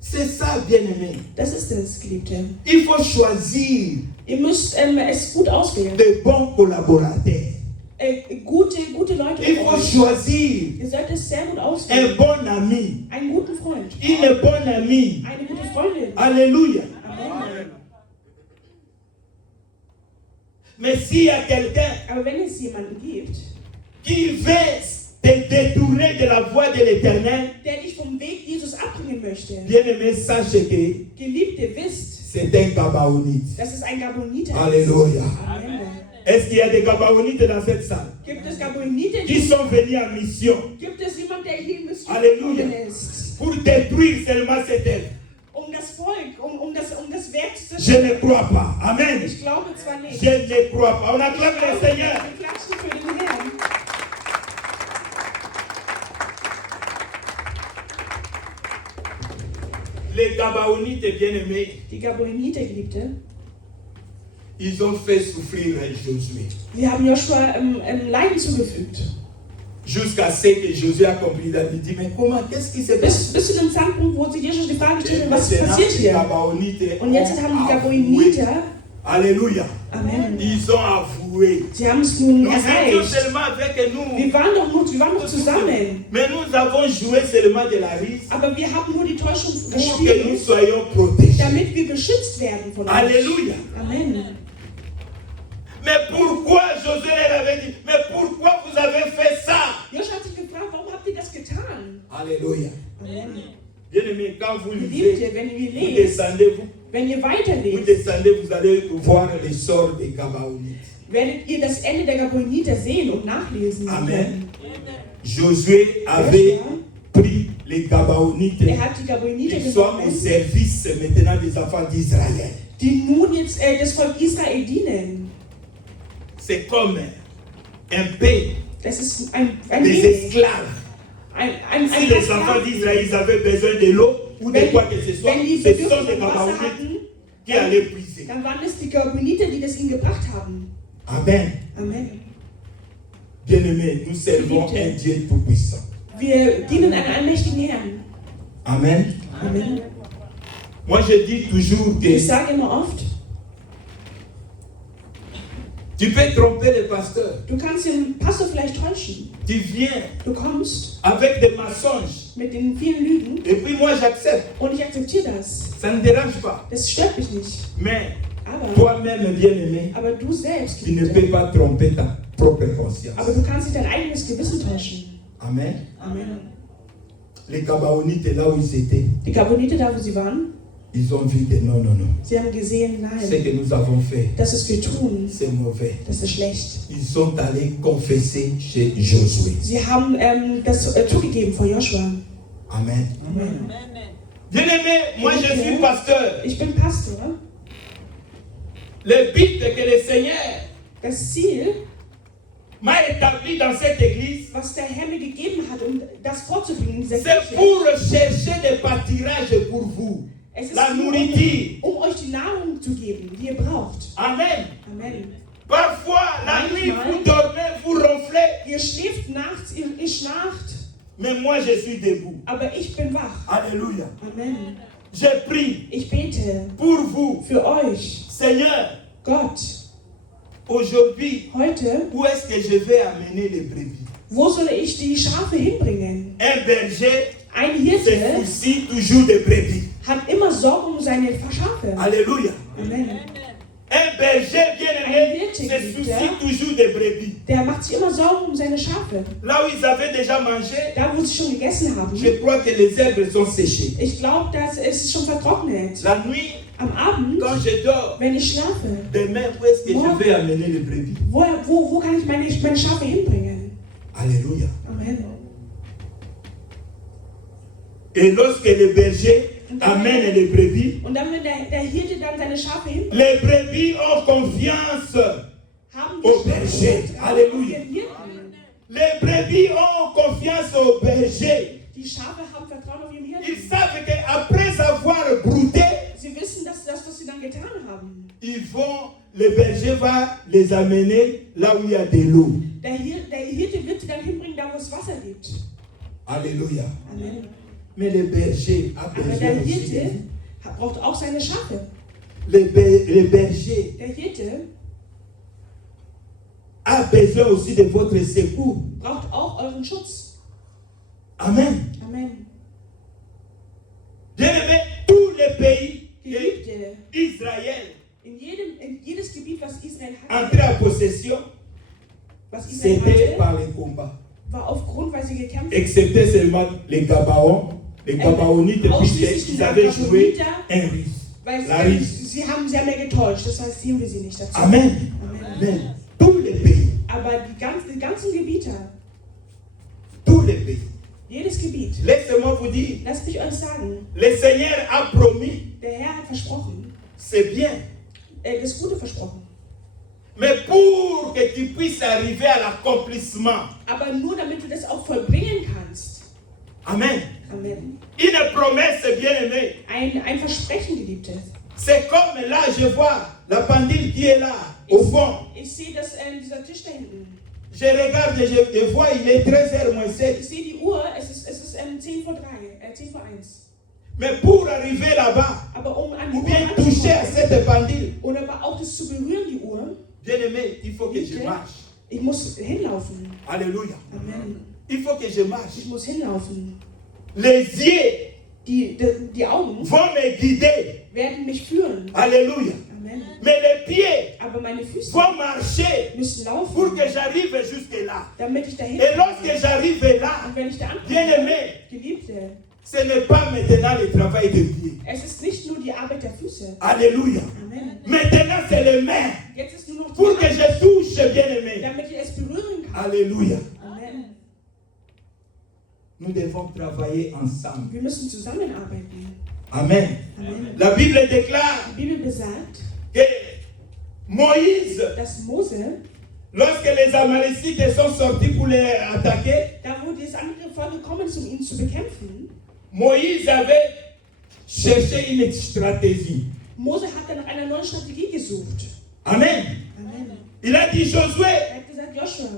C'est ça, bien-aimé. Das ist es, Geliebte. Il faut choisir Ihr müsst es gut auswählen. de bons collaborateurs. Gute Leute Il um faut euch. choisir Ihr sollt es sehr gut auswählen. un bon ami, Einen guten Freund. une bonne amie. Eine gute Freundin. Alléluia. Amen. Mais s'il y a quelqu'un Aber wenn es jemanden gibt, qui veut te détourner de la voie de l'éternel, der dich vom Weg Jesus abbringen möchte, bien-aimé, sache que Geliebte, wisst, c'est un Gabaonite. dass es ein Gaboniter ist. Alléluia. Amen. Est-ce qu'il y a des Gabaonites dans cette salle Gibt es Gaboniter, qui sont venus en mission gibt es jemanden, der hier in Mission Alléluia. gekommen ist, pour détruire seulement cette œuvre? um das Volk, um das Werk zu Je zerstören? ne crois pas. Amen. Ich glaube zwar nicht. Je ne crois pas. On acclame le Seigneur. Wir klatschen für den Herrn. Les Gabaonites bien-aimés, Die Gaboniter, Geliebte, ils ont fait souffrir Josué. sie haben Joshua Leiden zugefügt. Jusqu'à ce que Josué a compris, il a dit, mais comment, qu'est-ce qui s'est passé? Bis zu dem Zeitpunkt, wo sie Jesus die Frage Et stellen, was maintenant, passiert les hier? Gabaonites Und jetzt haben die ont avoué. Gaboniter, Alléluia. Amen, Ils ont avoué. sie haben es nun Nous étions erreicht. seulement avec nous. Wir waren doch zusammen. Mais nous avons joué seulement de la risque Aber wir haben nur die Täuschung pour que nous gespielt, soyons protégés. damit wir beschützt werden von euch. Alléluia. Amen. Mais pourquoi Josué leur avait dit, mais pourquoi vous avez fait ça? Joshua hat sich gefragt, warum habt ihr das getan? Alléluia. Amen. Bien-aimés, quand vous Geliebte, lisez, wenn ihr vous lest, descendez, wenn ihr vous weiterlest, descendez, vous allez voir les sorts des Gabaonites. werdet ihr das Ende der Gaboniter sehen und nachlesen. Amen. Josué avait pris les Gabaonites. Hat die Gaboniter Ils sont au genommen, service maintenant des enfants d'Israël. die nun jetzt das Volk Israel dienen. C'est comme un peu Das ist ein des wenig, esclaves. ein Si les enfants d'Israël ils avaient besoin de l'eau ou de quoi que ce soit, wenn die ce sont Bedürfnisse des von Wasser Gabaonites hatten, qui allaient puiser. dann waren es die Gaboniter, die das ihnen gebracht haben. Amen. Amen. Bien-aimés, nous servons un Dieu tout-puissant. Wir dienen einem allmächtigen Herrn. Amen. Amen. Moi, je dis toujours que Ich sage immer oft, Tu peux tromper le pasteur. Du kannst den Pastor vielleicht täuschen. Tu viens Du kommst avec des mensonges. mit den vielen Lügen Et puis moi j'accepte. und ich akzeptiere das. Ça ne dérange pas. Das stört mich nicht. Mais Aber, toi-même, bien-aimé, aber du selbst, tu ne Geliebter, peux pas tromper ta propre conscience. aber du kannst nicht dein eigenes Gewissen täuschen. Amen. Amen. Les Gabaonites, là où ils étaient, Die Gaboniter, da wo sie waren, ils ont vu que non, non, non. sie haben gesehen, Ce nein, que nous avons fait, das, was wir tun, c'est mauvais. das ist schlecht. Ils sont allés confesser chez Josué. Sie haben das zugegeben vor Joshua. Amen. Amen. Bien-aimé, moi je suis pasteur. Ich bin Pastor. Le but que le Seigneur Das Ziel, m'a établi dans cette église, was der Herr mir gegeben hat, um das vorzubringen in dieser c'est Kirche, pour chercher des pâturages pour vous. es ist La nur, nourriture. um euch die Nahrung zu geben, die ihr braucht. Amen. Amen. Parfois, la nuit, vous dormez, vous ronflez, Ihr schläft nachts, ihr schnarcht, mais moi je suis debout. aber ich bin wach. Alléluia. Amen. Je prie Ich bete pour vous. für euch. Seigneur, Gott, aujourd'hui, heute, où est-ce que je vais amener les brebis? wo soll ich die Schafe hinbringen? Un berger Ein se Hirte soucie toujours des brebis. hat immer Sorge um seine Schafe. Alléluia. Amen. Un berger bien-aimé se soucie toujours des brebis. Der macht sich immer Sorgen um seine Schafe. Là où ils avaient déjà mangé, Da, wo sie schon gegessen haben. je crois que les herbes sont séchées. Ich glaube, dass es ist schon vertrocknet. La nuit, Am Abend, quand je dors, wenn ich schlafe, demain, où est-ce que je vais amener les brebis? wo kann ich meine Schafe hinbringen? Alléluia. Amen. Et lorsque le berger amène les brebis, Und dann, wenn der Hirte dann seine Schafe hinbringt, les brebis ont confiance. haben Au die berger. Schafe Alléluia. ihren Hirten. Les brebis ont confiance au berger. Die Schafe haben Vertrauen auf ihren Ils Hirten. savent qu'après avoir brouté, Sie wissen, dass das, was sie dann getan haben. le berger va les amener là où il y a de l'eau. Der Hirte wird sie dann hinbringen, da wo es Wasser gibt. Alléluia. Amen. Mais le berger a Aber besoin der aussi de Hirte vous. braucht auch seine Schafe. Le berger Der Hirte a besoin aussi de votre secours. braucht auch euren Schutz. Amen. Amen. Bien-aimé, tous les pays Geliebte, d'Israël in jedes Gebiet, was Israel entrés hatte, en possession, was Israel c'était hatte, par les combats. war aufgrund, weil sie gekämpft haben. Excepté seulement les Gabaons, les Gabaonites, puisqu'ils avaient joué un russe. Weil La Russe. sie haben ja getäuscht, das heißt, ziehen wir sie nicht dazu. Amen. Amen. Mais tous les pays, Aber die ganzen Gebiete, tous les pays. jedes Gebiet, Laissez-moi vous dire, lasst mich euch sagen, le Seigneur a promis, der Herr hat versprochen, c'est bien. das Gute versprochen. Mais pour que tu puisses arriver à l'accomplissement, Aber nur damit du das auch vollbringen kannst. Amen. Amen. Une promesse bien-aimée. Ein Versprechen, Geliebte. C'est comme là, je vois la pendule qui est là, au fond. Ich sehe dieser Tisch da hinten. Je regarde, je vois, il est 13h moins 7. Ich sehe die Uhr, es ist 10 vor 1. Mais pour arriver là-bas, Aber um an die ou Uhr bien toucher à anzukommen, cette pendule, oder aber auch das zu berühren, die Uhr, bien-aimé, il faut que je marche. ich muss hinlaufen. Alléluia. Amen. Il faut que je Ich marche. muss hinlaufen. Les yeux Die Augen vont me guider. werden mich führen. Alléluia. Amen. Mais les pieds Aber meine Füße vont marcher müssen laufen, pour que j'arrive jusque là. damit ich dahin Et lorsque j'arrive là, Und wenn ich da ankomme, bien-aimé, Geliebte, ce n'est pas maintenant le travail des pieds. es ist nicht nur die Arbeit der Füße. Alléluia. Amen. Maintenant, c'est les mains Jetzt ist nur noch die pour que Hand, je touche, bien-aimé. damit ich es berühren kann. Alléluia. Amen. Nous devons travailler ensemble. Wir müssen zusammenarbeiten. Amen. Amen. La Bible déclare Die Bibel besagt, que Moïse, dass Mose, lorsque les Amalécites sont sortis pour les attaquer, da wo das andere Volk gekommen ist, um ihn zu bekämpfen, Moïse avait cherché une stratégie. Mose hat dann nach einer neuen Strategie gesucht. Amen. Amen. Il a dit, Josué, Er hat gesagt, Joshua,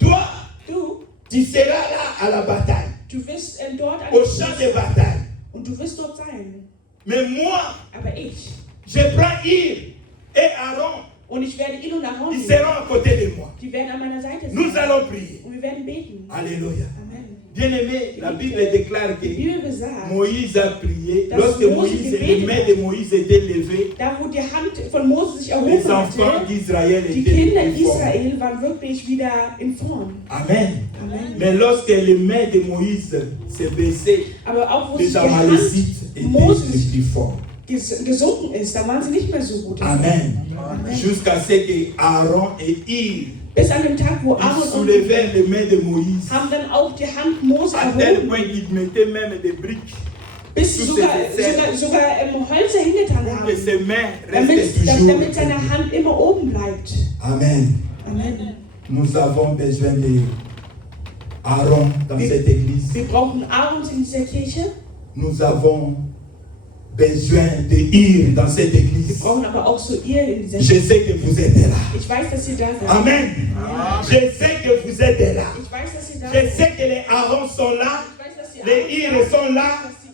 toi, du tu seras là à la bataille, wirst dort au champ de bataille. und du wirst dort sein. Mais moi, Aber ich je prends Yves et Aaron Und ich werde ihn und Aaron Ils nehmen. seront à côté de moi. Die werden an meiner Seite Nous sein. allons prier. Und wir werden beten. Alléluia. Amen. Bien-aimé, la Bible déclare Die que Bibel besagt, Moïse a prié. Das Lorsque Mose Moïse, gebetet les mains de Moïse étaient levées, da wo die Hand von Mose sich les erhoben enfants hatte, d'Israël die étaient Kinder en forme. Israel waren wirklich wieder in Form. Amen. Amen. Mais lorsque les mains de Moïse se baissaient, Aber auch wo sich les die Hand Amalécites étaient Moses les plus forts. gesunken ist, da waren sie nicht mehr so gut. Amen. Amen. Jusqu'à ce que Aaron et Ir Bis an den Tag, wo ils Aaron und soulevèrent les mains de Moïse. haben dann auch die Hand Mose À tel erhoben, point qu'ils mettaient même des briques bis Sous sogar, ses aisselles. sogar Holzer hingetan pour que haben, ses mains restent toujours. damit seine Hand immer oben bleibt. Amen. Amen. Nous avons besoin de Aaron dans Oui. cette église. Wir brauchen Aarons in dieser Kirche, Nous avons besoin de Ir dans cette wir église. brauchen aber auch so ihr in dieser Je Kirche. sais que vous êtes là. Ich weiß, dass ihr da seid. Amen. Je sais que vous êtes là. Ich weiß, dass ihr da Je seid. sais que les Aaron sont là. Ich weiß, dass ihr Les Ir sont là.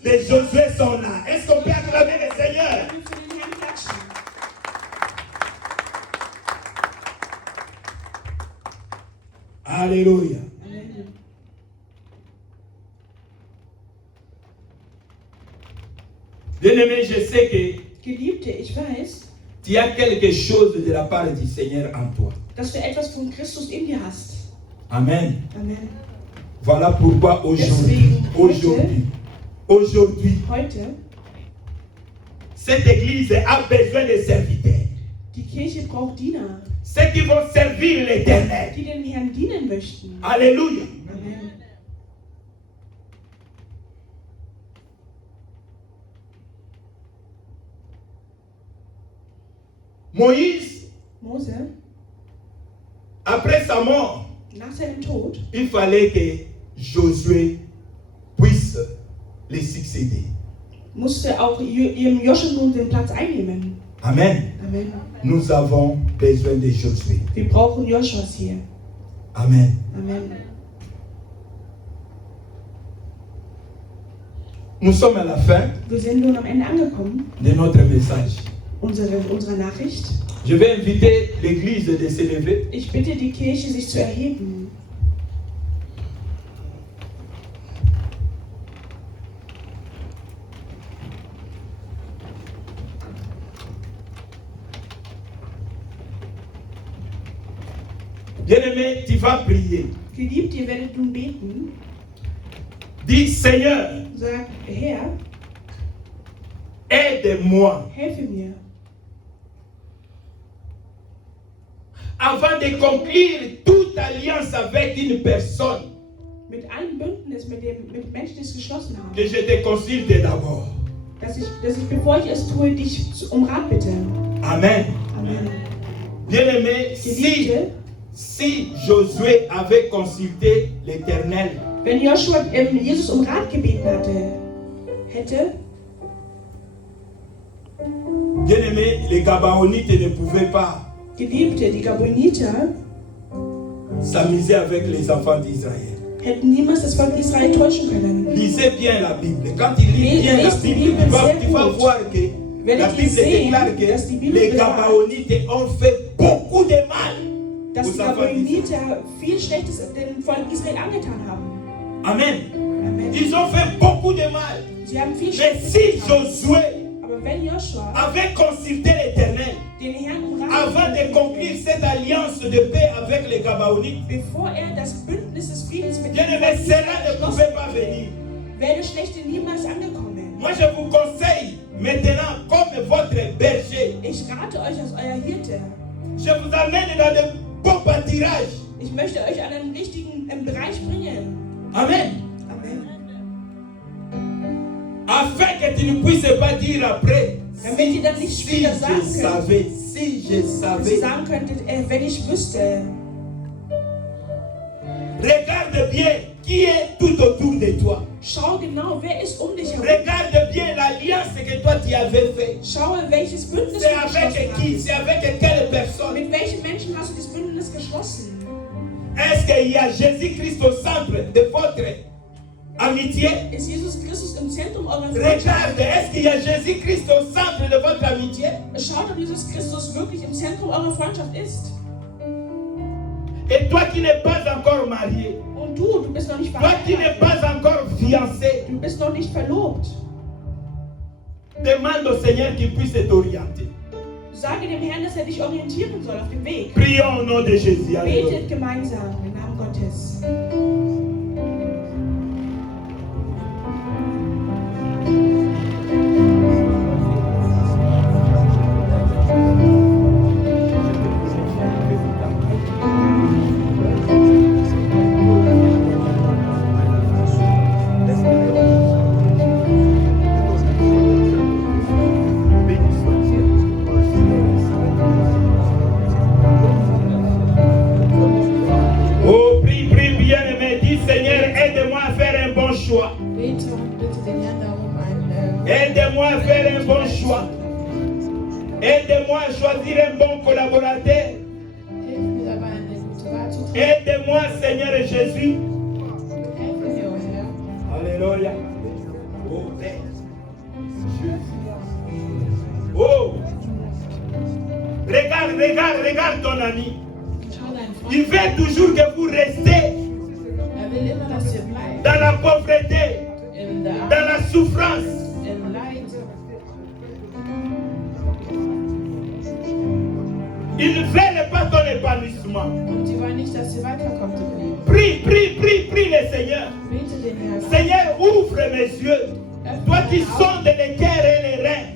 Les Josué sont là. Est-ce qu'on peut acclamer le Seigneur? Wir für den Herrn klatschen. Alléluia. Amen. Bien-aimé, je sais que Geliebte, ich weiß, tu as quelque chose de la part du Seigneur en toi. dass du etwas von Christus in dir hast. Amen. Amen. Voilà pourquoi aujourd'hui, aujourd'hui, Heute, cette église a besoin de serviteurs. die Kirche braucht Diener, Ceux qui vont servir l'Éternel. die den Herrn dienen möchten. Alléluia. Amen. Moïse, Mose, après sa mort, nach seinem Tod, il fallait que Josué puisse les succéder. musste auch Joshua nun den Platz einnehmen. Amen. Amen. Nous avons besoin de Josué. Wir brauchen Joshuas hier. Amen. Amen. Nous sommes à la fin Wir sind nun am Ende angekommen de notre message. unserer Nachricht. Je vais inviter l'église de se lever. Ich bitte die Kirche, sich zu erheben. Bien-aimé, tu vas prier. Geliebt, ihr werdet nun beten. Dis, Seigneur, Sagt, Herr, aide-moi helfe mir. avant de conclure toute alliance avec une personne, Mit einem Bündnis mit Menschen, die es geschlossen haben, que je te consulte d'abord. dass ich, bevor ich es tue, dich um Rat bitte. Amen. Amen. Bien-aimé, Geliebte, si Josué avait consulté l'Éternel, wenn Joshua Jesus um Rat gebeten hätte, bien-aimé, les Gabaonites ne pouvaient pas Geliebte, die Gaboniter s'amuser avec les enfants d'Israël. hätten niemals das Volk Israel täuschen können. Lisez bien la Bible. Quand tu lis bien la Lest die Bible, Bibel tu sehr vas gut. voir que la Werdet ihr Bible sehen, déclare dass die que Bibel les besagt, Gabaonites ont fait beaucoup de mal dass aux die enfants d'Israël. Gaboniter viel Schlechtes dem Volk Israel angetan haben. Amen. Amen. Ils ont fait beaucoup de mal. Sie haben viel Mais Schlechtes si getan. Josué Aber wenn Joshua avait consulté l'Éternel den Herrn um Rat avant de conclure cette alliance de paix avec les Gabaonites, bevor das Bündnis des Friedens mit bien aimé, cela ne pouvait pas venir. wäre das Schlechte niemals angekommen. Moi, je vous conseille maintenant, comme votre berger, Ich rate euch als euer Hirte. je vous amène dans de beaux pâtirages. Ich möchte euch an einen richtigen Bereich bringen. Amen. Amen. Afin que tu ne puisses pas dire après, Damit ihr dann nicht si später je sagen könnt, savais, si je dass ihr savais. sagen könntet, wenn ich wüsste. Regarde bien qui est tout autour de toi. Schau genau, wer ist um dich herum. Regarde bien l'alliance que toi tu avais fait. Schaue, welches Bündnis C'est du avec geschlossen qui? hast. C'est avec quelle personne? Mit welchen Menschen hast du das Bündnis geschlossen? Est-ce qu'il y a Jésus-Christ au centre de votre amitié? Ist Jesus Christus im Zentrum eurer Regarde, Freundschaft? est-ce qu'il y a Jésus-Christ au centre de votre amitié? Schaut, ob Jesus Christus wirklich im Zentrum eurer Freundschaft ist. Et toi qui n'es pas encore marié, Und du bist noch nicht toi qui n'es verheiratet. pas encore fiancé, Du bist noch nicht verlobt. demande au Seigneur qu'il puisse t'orienter. Sage dem Herrn, dass er dich orientieren soll auf dem Weg. Prions au nom de Jésus. Alléluia. Betet gemeinsam im Namen Gottes. Oh, prie, prie, bien-aimé. Dis, Seigneur, aide-moi à faire un bon choix. Bete und bitte den Herrn darum, ein Aide-moi à faire un bon choix. Aide-moi à choisir un bon collaborateur. Hilf mir dabei, eine gute Wahl zu treffen. Aide-moi, Seigneur Jésus. Helf mir, o Herr. Alléluia. Oh, Père. Oh. Regarde, regarde, regarde ton ami. Schau deinen Freund. Il veut toujours que vous restez Will immer, dass ihr bleibt. dans la pauvreté, In der dans la souffrance. in Leid. Il ne veut pas ton épanouissement. Und sie wollen nicht, dass ihr weiterkommt im Leben. Prie, prie, prie, prie le Seigneur. Bete den Herrn. Seigneur, ouvre mes yeux. Toi qui sondes les cœurs et les reins.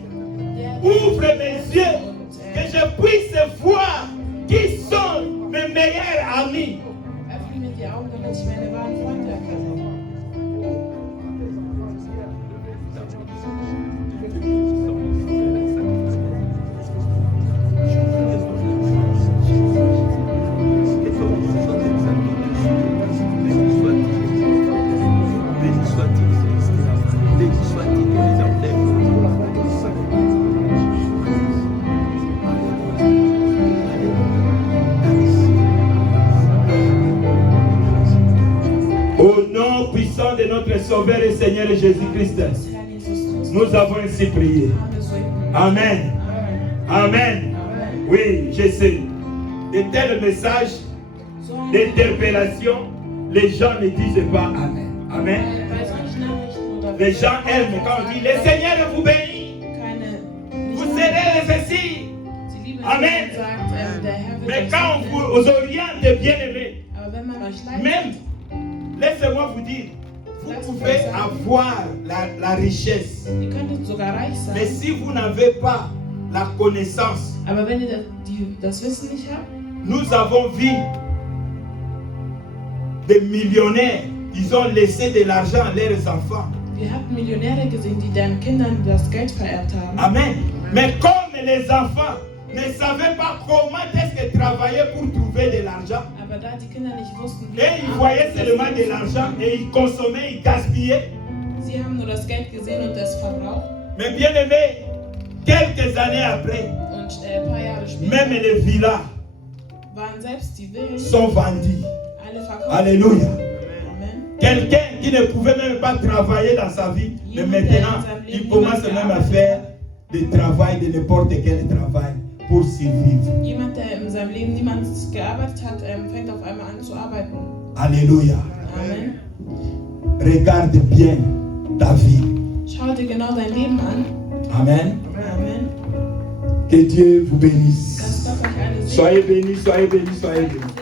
Ouvre mes yeux. Que je puisse voir qui sont mes meilleurs amis. Öffne mir die Augen, damit ich meine wahren Freunde erkenne. Au nom puissant de notre Sauveur et Seigneur Jésus-Christ, Herrn Jesus Christus. nous avons ainsi prié. Haben wir so eben. Amen. Amen. Oui, je sais. De tels messages So ein d'interpellation, les gens ne disent pas Amen. Amen. bei solchen Nachrichten oder Les gens aiment quand on dit le Seigneur vous bénit, keine. vous serez ceci. Sie lieben, Amen. wenn man sagt, der Herr wird Mais euch quand on segnen. vous oriente, bien-aimés, Aber wenn man euch leitet, même, laissez-moi vous dire, vous pouvez avoir la richesse. ihr könntet sogar reich Mais sein. si vous n'avez pas la connaissance, Aber wenn ihr das Wissen nicht habt, nous avons vu des millionnaires, ils ont laissé de l'argent à leurs enfants. ihr habt Millionäre gesehen, die deinen Kindern das Geld vererbt haben. Amen. Mais comme les enfants ne savaient pas comment est-ce que travailler pour trouver de l'argent, Aber da die Kinder nicht wussten, wie et ils voyaient seulement de l'argent et ils consommaient, ils gaspillaient. sie haben nur das Geld gesehen und das verbraucht. Mais bien aimé, quelques années après, Und ein paar Jahre später même les villas waren selbst die Villen sont vendues. alle verkauft. Alléluia. Amen. Quelqu'un qui ne pouvait même pas travailler dans sa vie, mais maintenant, il commence même à faire du travail, de n'importe quel travail, pour survivre. Jemand, der in seinem Leben niemals gearbeitet hat, fängt auf einmal an zu arbeiten. Alléluia. Amen. Regarde bien ta vie. Schau dir genau dein Leben an. Amen. Amen. Que Dieu vous bénisse. Dass Gott euch alle segnet. Soyez bénis, soyez bénis, soyez bénis.